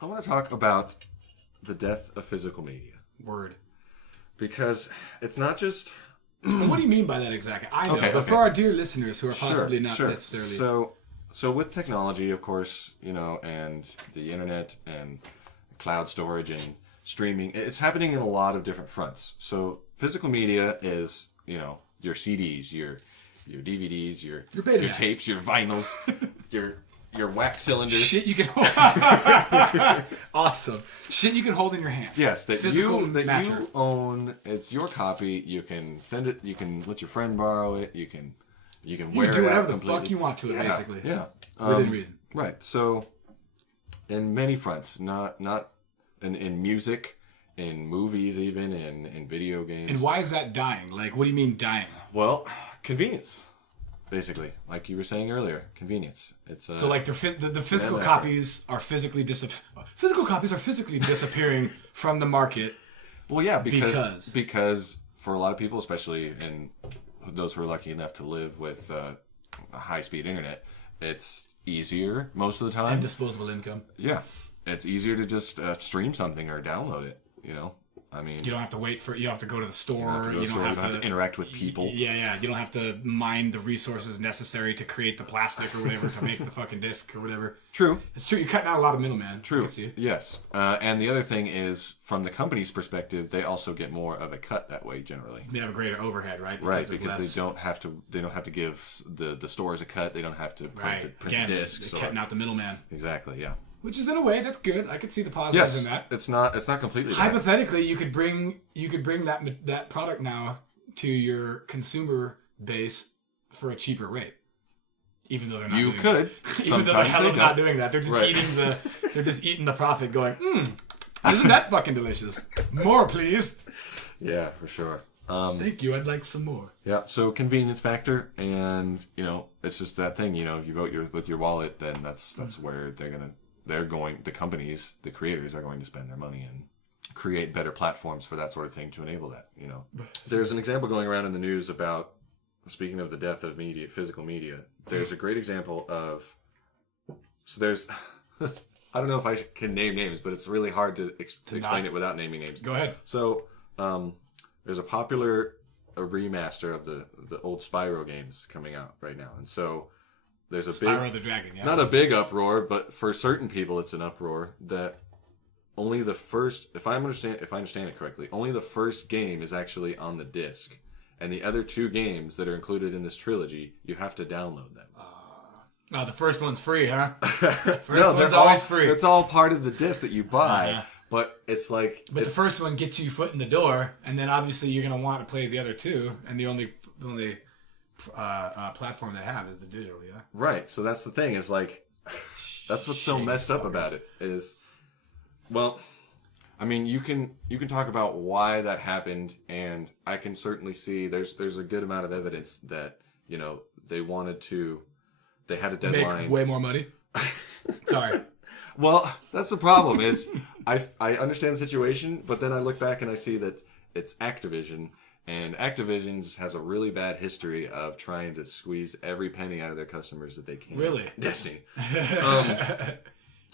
I want to talk about the death of physical media. Word. Because it's not just... What do you mean by that exactly? I know, but for our dear listeners who are possibly not necessarily... So with technology, of course, and the internet and cloud storage and streaming, it's happening in a lot of different fronts. So physical media is, your CDs, your DVDs, your tapes, your vinyls, your wax cylinders. Shit you can hold. Awesome. Shit you can hold in your hand. Yes, that you own. It's your copy. You can send it. You can let your friend borrow it. You can wear it out completely. You can do whatever the fuck you want to it, basically. Yeah. Within reason. Right. So, in many fronts, not in music, in movies, even in video games. And why is that dying? Like, what do you mean dying? Well, convenience. Basically, like you were saying earlier, convenience. It's so like the physical copies are physically disappearing from the market. Well, yeah, because for a lot of people, especially in those who are lucky enough to live with a high-speed internet, it's easier most of the time. And disposable income. Yeah, it's easier to just stream something or download it. I mean, you don't have to wait you don't have to go to the store. You don't have to interact with people. Yeah. You don't have to mine the resources necessary to create the plastic or whatever to make the fucking disc or whatever. True. It's true. You're cutting out a lot of middlemen. True. Yes. And the other thing is, from the company's perspective, they also get more of a cut that way generally. They have a greater overhead, right? Because they don't have to give the stores a cut. They don't have to print the discs. Cutting out the middleman. Exactly. Yeah. Which is, in a way, that's good. I could see the positives in that. It's not completely bad. Hypothetically, you could bring that product now to your consumer base for a cheaper rate, even though they're not. You could. Even though they're not doing that, they're just eating the profit, going, isn't that fucking delicious? More, please. Yeah, for sure. Thank you. I'd like some more. Yeah. So convenience factor, and it's just that thing. If you vote with your wallet, then that's where the companies, the creators are going to spend their money and create better platforms for that sort of thing to enable that, There's an example going around in the news about, speaking of the death of physical media, there's a great example of, so there's, I don't know if I can name names, but it's really hard to explain it without naming names. Go ahead. So, there's a popular remaster of the old Spyro games coming out right now, and so there's a Spyro the Dragon, yeah. Not a big uproar, but for certain people, it's an uproar that only the first, if I understand it correctly, only the first game is actually on the disc, and the other two games that are included in this trilogy, you have to download them. Oh, the first one's free, huh? First one's always free. It's all part of the disc that you buy. But it's like... But the first one gets you foot in the door, and then obviously you're going to want to play the other two, and the only platform they have is the digital, yeah? Right, so that's the thing, is like... That's what's so messed up about it, is... Well, I mean, you can talk about why that happened, and I can certainly see there's a good amount of evidence that, they wanted to... They had a deadline. Make way more money? Sorry. Well, that's the problem is I understand the situation, but then I look back and I see that it's Activision, and Activision just has a really bad history of trying to squeeze every penny out of their customers that they can. Really? Destiny.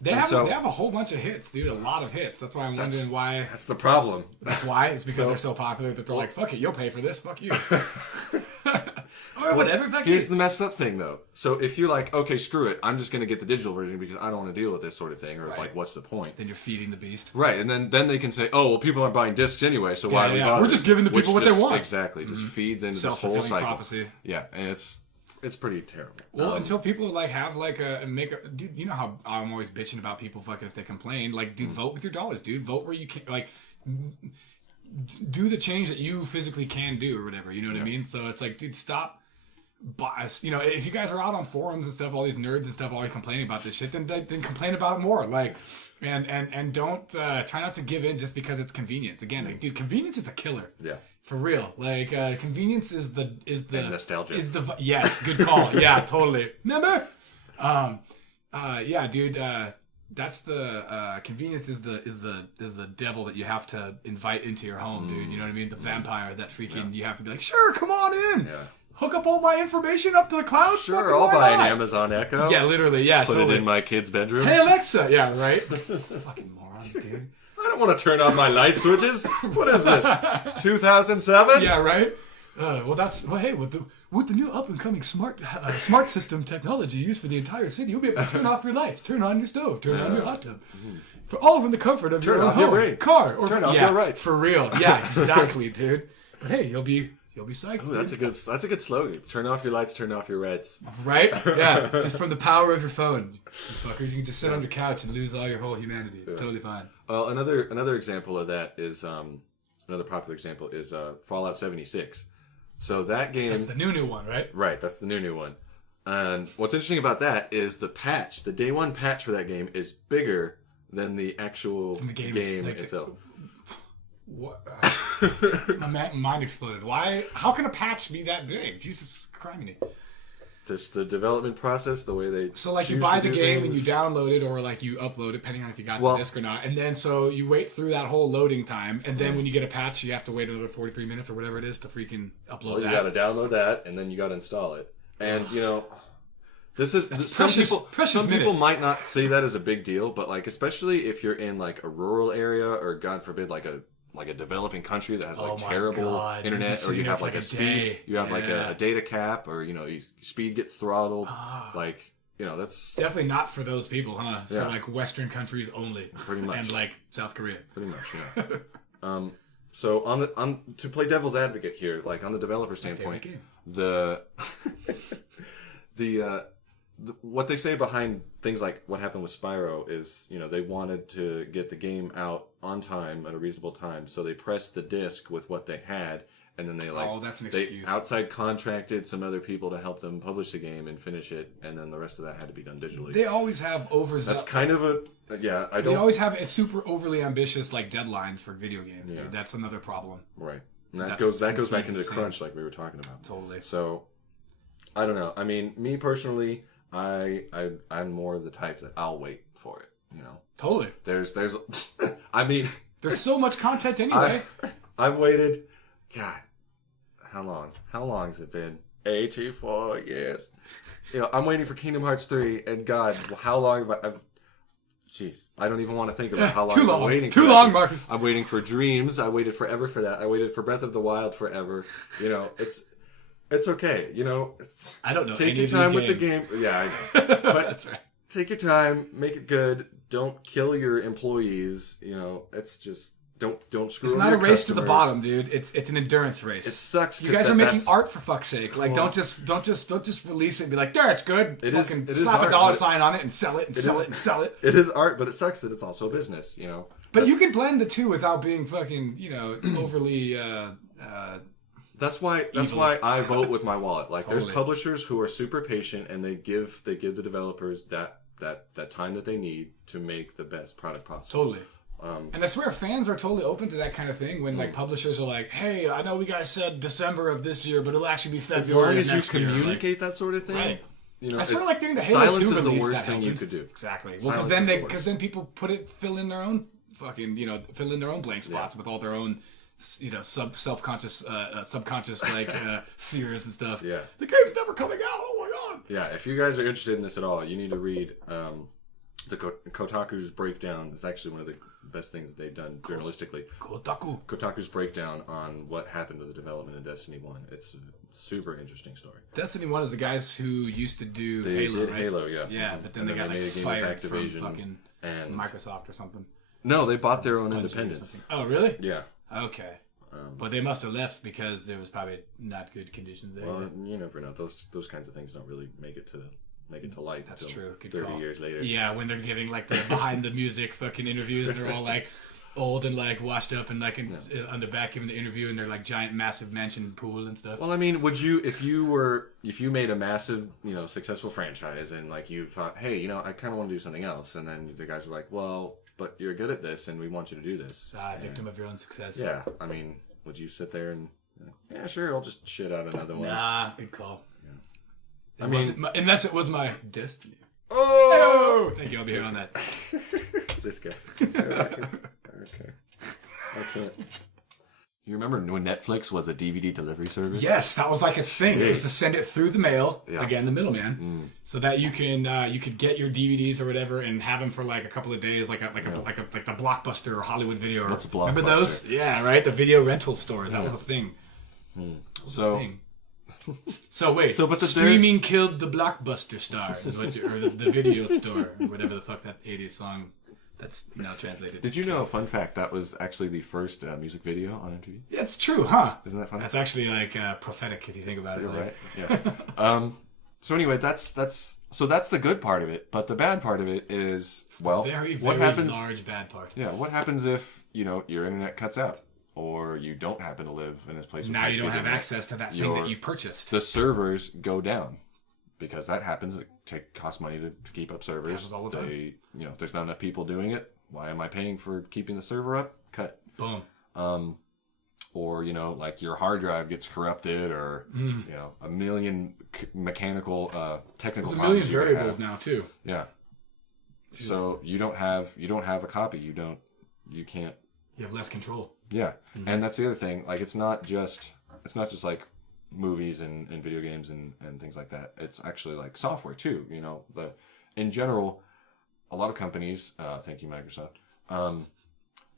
They have a whole bunch of hits, dude. A lot of hits. That's why I'm wondering why. That's the problem. That's why. It's because they're so popular that they're like, fuck it, you'll pay for this, fuck you. Or whatever. Here's the messed up thing, though. So if you're like, okay, screw it, I'm just going to get the digital version because I don't want to deal with this sort of thing, or like, what's the point? Then you're feeding the beast. Right, and then they can say, oh, well, people aren't buying discs anyway, so why are we bothering? We're just giving the people what they want. Exactly, just feeds into this whole cycle. Prophecy. Yeah, and it's pretty terrible. Well, until people have dude, you know how I'm always bitching about people fucking if they complain. Like, dude, vote with your dollars, dude. Vote where you can. Like, do the change that you physically can do or whatever. You know what I mean? So it's like, dude, stop. If you guys are out on forums and stuff, all these nerds and stuff always complaining about this shit, then complain about it more. Like, and don't try not to give in just because it's convenience. Again, like, dude, convenience is the killer. Yeah. For real. Like, convenience is the and nostalgia. Yes, good call. Yeah, totally. Remember? Yeah, dude. That's the convenience is the devil that you have to invite into your home, dude. You know what I mean? The vampire that freaking you have to be like, sure, come on in. Yeah. hook up all my information up to the cloud? Sure, Fucking I'll why buy an not? Amazon Echo. Yeah, literally, yeah, Put totally. it in my kid's bedroom. Hey, Alexa. Yeah, right? Fucking morons, dude. I don't want to turn on my light switches. What is this? 2007? Yeah, right? Hey, with the new up and coming smart system technology used for the entire city, you'll be able to turn off your lights, turn on your stove, turn on your hot tub. For all from the comfort of your own home, car, or turn off your lights. For real. Yeah, exactly, dude. But hey, you'll be psyched. Ooh, that's a good slogan. Turn off your lights, turn off your reds. Right? Yeah. Just from the power of your phone. You fuckers, you can just sit on your couch and lose all your whole humanity. It's totally fine. Well, another example of that is another popular example is Fallout 76. So that game, That's the new one, right? right? That's the new one. And what's interesting about that is the patch, the day one patch for that game is bigger than the actual game itself. What? My mind exploded. Why? How can a patch be that big? Jesus criminy. Just the development process, the way they So like you choose buy to the do game things. and you download it, or like you upload it, depending on if you got Well- the disc or not. And then so you wait through that whole loading time, and then when you get a patch, you have to wait another 43 minutes or whatever it is to freaking upload Well, you that. got to download that, and then you got to install it. And this is some precious people minutes. might not see that as a big deal, but like especially if you're in like a rural area or God forbid like a developing country that has like Oh my terrible God, internet, you've or been you sitting have there like for a a speed, day. you have like Yeah. a data cap, or your speed gets throttled. Like that's Definitely not for those people, huh? It's Yeah. for like Western countries only. Pretty much. And like South Korea. pretty much yeah. So on to play devil's advocate here, like on the developer standpoint, game. the what they say behind things like what happened with Spyro is, they wanted to get the game out on time at a reasonable time, so they pressed the disc with what they had, and then they that's an they excuse. outside contracted some other people to help them publish the game and finish it, and then the rest of that had to be done digitally. They always have That's kind of I They don't always have a super overly ambitious like deadlines for video games. Yeah. Dude. That's another problem. right. And that That's goes back into the the same. crunch like we were talking about. Totally. So, I don't know. I mean, me personally, I'm more the type that I'll wait for it. Totally. There's, I mean, There's so much content anyway. I've waited. God, how long? How long has it been? 84 years. I'm waiting for Kingdom Hearts 3, and God, how long have I've? Jeez, I don't even want to think about how long Too I'm long. waiting. Too for long, that. Marcus. I'm waiting for Dreams. I waited forever for that. I waited for Breath of the Wild forever. It's okay. It's, I don't know take any your of time these with the games. game. Yeah, I know. But That's right. take your time, make it good. Don't kill your employees. It's just don't screw. It's over not a your race to the customers. bottom, dude. It's an endurance race. It sucks. You guys are making that's- art for fuck's sake. Like, Well, don't just release it and be like, there, it's good. It is- Fucking it is slap a art, dollar but- sign on it and sell it and sell is- it and sell it. It is art, but it sucks that it's also a business. But That's- you can blend the two without being fucking, overly. That's why evil. I vote with my wallet. Like Totally. there's publishers who are super patient and they give the developers that time that they need to make the best product possible. Totally. And I swear fans are totally open to that kind of thing when like publishers are like, hey, I know we guys said December of this year, but it'll actually be As February long of as you next year. communicate that sort of thing, Right. I sort it's- of like during the Halo silence 2 is the release worst that thing you happened. could do. Exactly. Well, Silence because is the then worst. people fill in their own fucking fill in their own blank spots with all their own subconscious like fears and stuff. Yeah. The game's never coming out. Oh my god. Yeah, if you guys are interested in this at all, you need to read the Kotaku's breakdown. It's actually one of the best things that they've done journalistically. Kotaku's breakdown on what happened with the development of Destiny 1. It's a super interesting story. Destiny 1 is the guys who used to do They Halo, did right? Halo, yeah. Yeah, but then And they got made a like game fired with from Activision fucking and Microsoft or something. No, they bought their own Bungie or independence. something. Oh, really? Yeah. Okay. But they must have left because there was probably not good conditions there. Well, you never know. Those kinds of things don't really make it to light. That's until true. Good 30 call. years later. Yeah, when they're giving like the behind the music fucking interviews, and they're all like old and like washed up and like on their back giving the interview, and they're like giant, massive mansion pool and stuff. Well, I mean, would you if you made a massive, successful franchise and like you thought, hey, I kind of want to do something else, and then the guys were like, well, but you're good at this, and we want you to do this. Victim of your own success. Yeah, I mean, would you sit there and yeah, sure, I'll just shit out another one? Nah, good call. I mean, unless it was my destiny. oh, Thank you. I'll be here on that. this guy. Okay, I can't. You remember when Netflix was a DVD delivery service? Yes, that was like a thing. Jeez. It was to send it through the mail, Yeah. again, the middleman, so that you could get your DVDs or whatever and have them for like a couple of days, like the Blockbuster or Hollywood Video. What's a Blockbuster? Remember those? Yeah, right. The video rental stores. That was a thing. So, So wait. but streaming killed the Blockbuster star, is what or the video store, or whatever the fuck that '80s song. That's now translated. did you know, fun fact, that was actually the first music video on MTV? Yeah, it's true, huh? Isn't that funny? That's actually like prophetic if you think about it. You're like. right. Yeah. So anyway, that's the good part of it, but the bad part of it is, well, Very, what very happens? large bad part. Yeah, what happens if your internet cuts out, or you don't happen to live in this place? Now you don't have access to that thing that you purchased. The servers go down because that happens. It costs money to keep up servers. Happens all the time. If there's not enough people doing it, why am I paying for keeping the server up? Cut. Boom. Or like your hard drive gets corrupted, or a million mechanical technical There's a problems. million you could variables have. now too. Yeah. So you don't have a copy. You can't. You have less control. Yeah, and that's the other thing. Like it's not just like movies and video games and things like that. It's actually like software too. In general, a lot of companies, thank you Microsoft,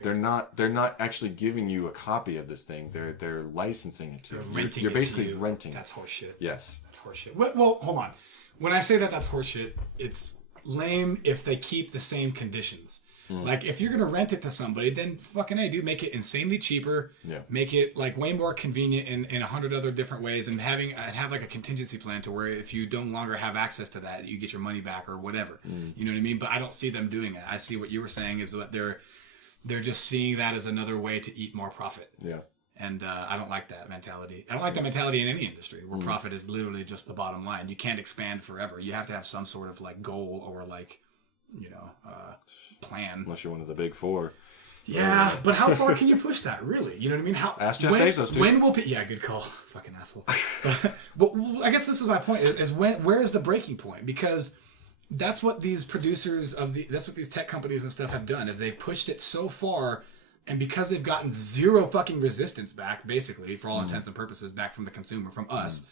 they're not actually giving you a copy of this thing. They're licensing it to you. You're basically renting. That's horseshit. Yes. That's horseshit. Well, hold on. When I say that's horseshit, it's lame if they keep the same conditions. Like, if you're going to rent it to somebody, then fucking A, dude, make it insanely cheaper. Yeah. Make it, like, way more convenient in 100 other different ways, and have, like, a contingency plan to where if you no longer have access to that, you get your money back or whatever. You know what I mean? But I don't see them doing it. I see what you were saying is that they're just seeing that as another way to eat more profit. Yeah. And I don't like that mentality. I don't like that mentality in any industry where profit is literally just the bottom line. You can't expand forever. You have to have some sort of, like, goal or, like, plan. Unless you're one of the big four. Yeah, but how far can you push that, really? You know what I mean? Ask Jeff Bezos, dude. When will... Yeah, good call. Fucking asshole. But I guess this is my point, is where is the breaking point? Because that's what these producers that's what these tech companies and stuff have done, is they've pushed it so far, and because they've gotten zero fucking resistance back, basically, for all intents and purposes, back from the consumer, from us,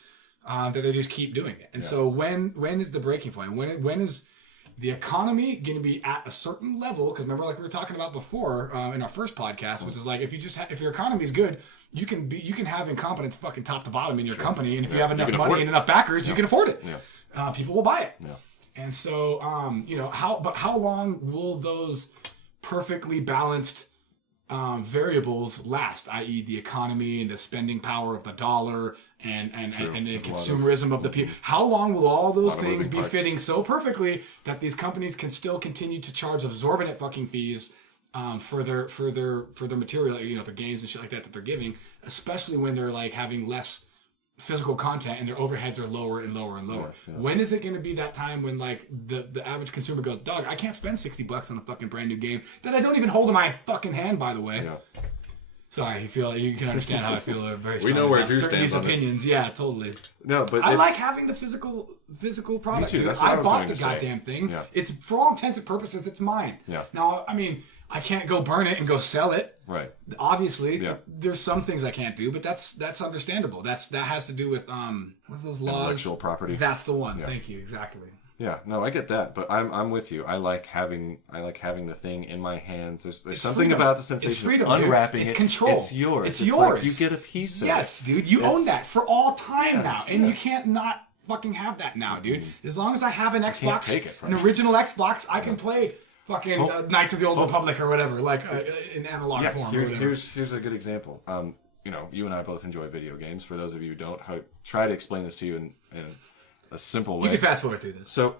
that they just keep doing it. And so when is the breaking point? When is the economy going to be at a certain level? Because remember, like we were talking about before in our first podcast, which is like, if your economy is good, you can have incompetence fucking top to bottom in your company, and if you have enough money and enough backers, you can afford it. Yeah. People will buy it. Yeah. And so, how long will those perfectly balanced variables last, i.e. the economy and the spending power of the dollar and the consumerism of the people? How long will all those things be fitting so perfectly that these companies can still continue to charge exorbitant fucking fees for their material, the games and shit like that they're giving, especially when they're like having less physical content and their overheads are lower and lower and lower. Yeah. When is it going to be that time when like the average consumer goes, dog, I can't spend $60 on a fucking brand new game that I don't even hold in my fucking hand, by the way. Yeah. Sorry, you can understand how I feel very strongly. We know where Drew stands on opinions. This. Yeah, totally. No, but I like having the physical product. Me too. Dude. That's what I bought the goddamn thing. Yeah. It's, for all intents and purposes, it's mine. Yeah. Now, I mean, I can't go burn it and go sell it. Right. Obviously, there's some things I can't do, but that's understandable. That has to do with what are those laws? Intellectual property. That's the one. Yeah. Thank you. Exactly. Yeah. No, I get that, but I'm with you. I like having the thing in my hands. There's something freedom. about the sensation it's freedom, of unwrapping it's it. Control. It's yours. It's yours. Like you get a piece of it. Yes, dude. You own that for all time now, and you can't not fucking have that now, dude. As long as I have an Xbox, an original Xbox, I can play fucking Knights of the Old Republic or whatever, like in analog form. Here's a good example. You and I both enjoy video games. For those of you who don't, try to explain this to you in a simple way. You can fast forward through this. So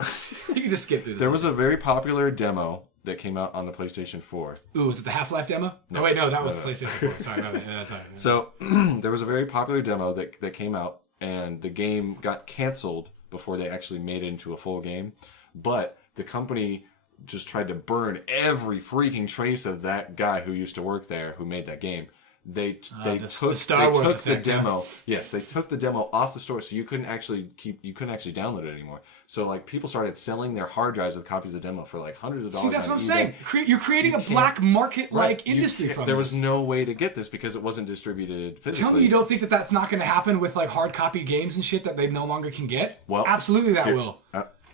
you can just skip through this. There was a very popular demo that came out on the PlayStation 4. Ooh, was it the Half-Life demo? No, wait, no, that was PlayStation 4. Sorry, sorry. So there was a very popular demo that came out, and the game got canceled before they actually made it into a full game. But the company just tried to burn every freaking trace of that guy who used to work there who made that game. they the took Star Wars the effect, demo. Yes, they took the demo off the store, so you couldn't actually download it anymore. So like people started selling their hard drives with copies of the demo for like hundreds of dollars. See, that's on what I'm eBay. saying. You're creating a black market like industry from There this. was no way to get this because it wasn't distributed physically. Tell me you don't think that that's not going to happen with like hard copy games and shit that they no longer can get? Well, absolutely that will.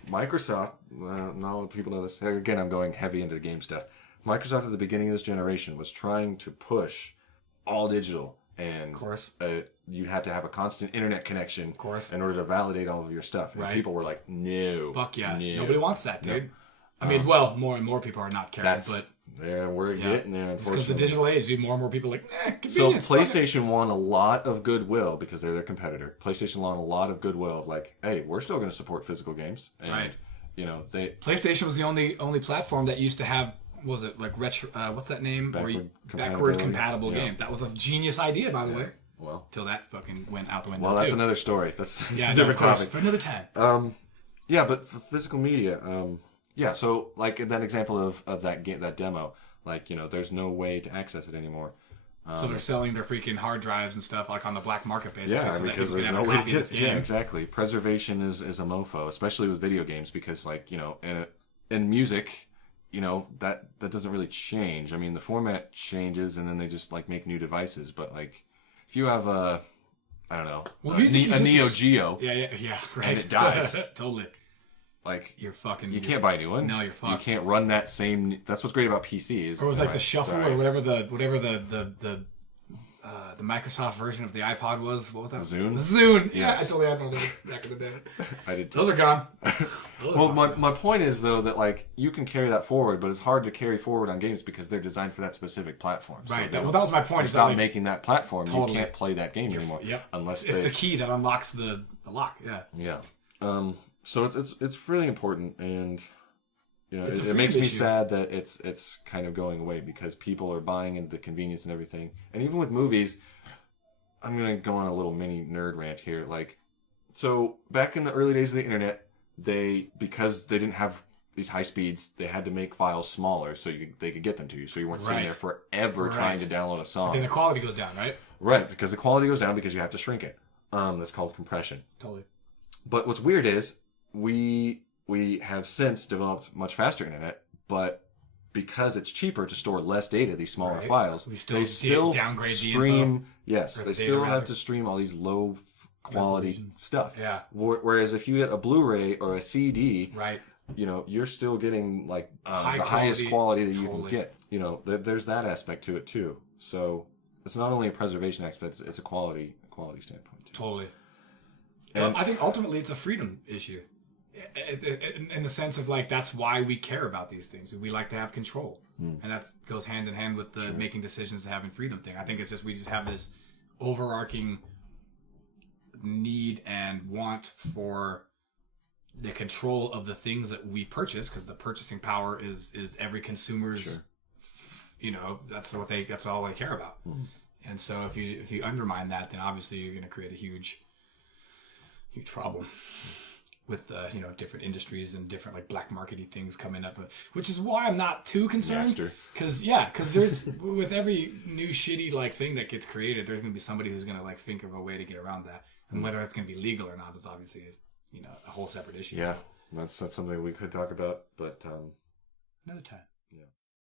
Microsoft, not a lot of people know this. Again, I'm going heavy into the game stuff. Microsoft at the beginning of this generation was trying to push all digital, and of course, you had to have a constant internet connection, of course, in order to validate all of your stuff. And people were like, "No, fuck yeah, no. Nobody wants that, dude." No. I mean, well, more and more people are not caring, but yeah, we're getting there. Unfortunately, because the digital age, more and more people are like, so PlayStation won a lot of goodwill because they're their competitor. PlayStation won a lot of goodwill of like, hey, we're still going to support physical games, and PlayStation was the only platform that used to have. Was it like retro? What's that name? Backward compatible game. That was a genius idea, by the way. Well, till that fucking went out the window. Well, that's another story. That's a different topic for another time. But for physical media, So like in that example of that game, that demo, like there's no way to access it anymore. So they're selling their freaking hard drives and stuff like on the black market, basically. Yeah, so because there's no way to get it. Yeah, exactly. Preservation is a mofo, especially with video games, because like in music. That doesn't really change. I mean, the format changes, and then they just like make new devices. But like, if you have a Neo Geo, right, and it dies, totally. Like you can't buy a new one. No, you're fucked. You can't run that same. That's what's great about PCs. Or with like the shuffle or whatever the Microsoft version of the iPod was. What was that? Zune. The Zune. Yes. Yeah, I totally had one of those back in the day. I did too. Those are gone. Well, my point is though that like you can carry that forward, but it's hard to carry forward on games because they're designed for that specific platform. Right. So that was my point. Stop making that platform. Totally. You can't play that game anymore. Yep. Unless it's the key that unlocks the lock. Yeah. Yeah. So it's really important, and it makes me sad that it's kind of going away because people are buying into the convenience and everything. And even with movies, I'm going to go on a little mini nerd rant here. Like, so back in the early days of the internet, because they didn't have these high speeds, they had to make files smaller so they could get them to you. So you weren't sitting there forever trying to download a song. Then the quality goes down, right? Right, because the quality goes down because you have to shrink it. That's called compression. Totally. But what's weird is we have since developed much faster internet, but because it's cheaper to store less data, these smaller files, they still downgrade stream. The info, yes, they still have to stream all these low quality stuff. Yeah. Whereas if you get a Blu-ray or a CD, right, you're still getting like the highest quality that you can get. There's that aspect to it too. So it's not only a preservation aspect; it's a quality standpoint too. Totally. And I think ultimately it's a freedom issue. In the sense of like that's why we care about these things. We like to have control, and that goes hand in hand with the making decisions and having freedom thing. I think it's just we just have this overarching need and want for the control of the things that we purchase, because the purchasing power is every consumer's. That's all they care about. And so if you undermine that, then obviously you're going to create a huge problem. With different industries and different like black markety things coming up, which is why I'm not too concerned. Because there's with every new shitty like thing that gets created, there's gonna be somebody who's gonna like think of a way to get around that, and whether that's gonna be legal or not is obviously a whole separate issue. Yeah, that's something we could talk about, but another time. Yeah.